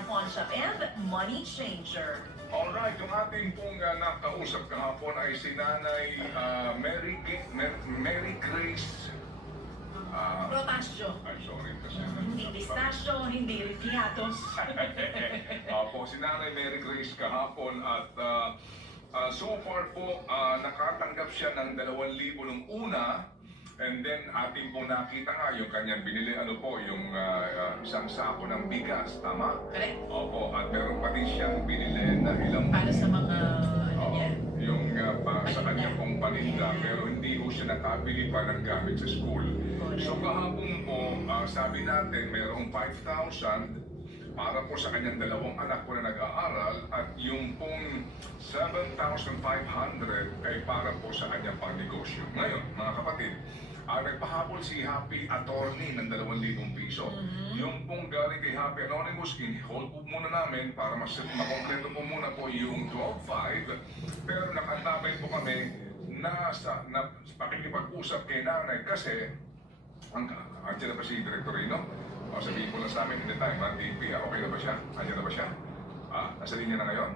our pawn shop and money changer. Alright, yung ating pong nakausap kahapon ay si Nanay Mary Grace. Protasio. Ay, sorry kasi. Hindi pistachio, hindi ripiatos. Opo, si Nanay Mary Grace kahapon at so far po nakatanggap siya ng 2,000 nung una. And then ating po nakita nga yung kanyang binili, yung isang sako ng bigas, tama? Correct. Opo, at meron pa din siyang binili na ilang... Para sa mga, yung sa kanya pong paninda, pero hindi po siya nakabili pa ng gamit sa school. So kahapon po, sabi natin, merong 5,000 para po sa kanyang 2 anak po na nag-aaral at yung pong 7,500 ay para po sa kanyang pangnegosyo. Ngayon, mga kapatid, nagpahabol si Happy Attorney ng 2,000 piso. Yung pong galing kay Happy Anonymous, in-hold po muna namin para makompleto po muna po yung 12,500. Pero nakantabay po kami na pakikipag-usap kay nanay kasi andiyan na ba si Director Rino? Sabihin po lang sa amin in the time, DP, okay na ba siya? Andiyan na ba siya? Nasa linya na ngayon?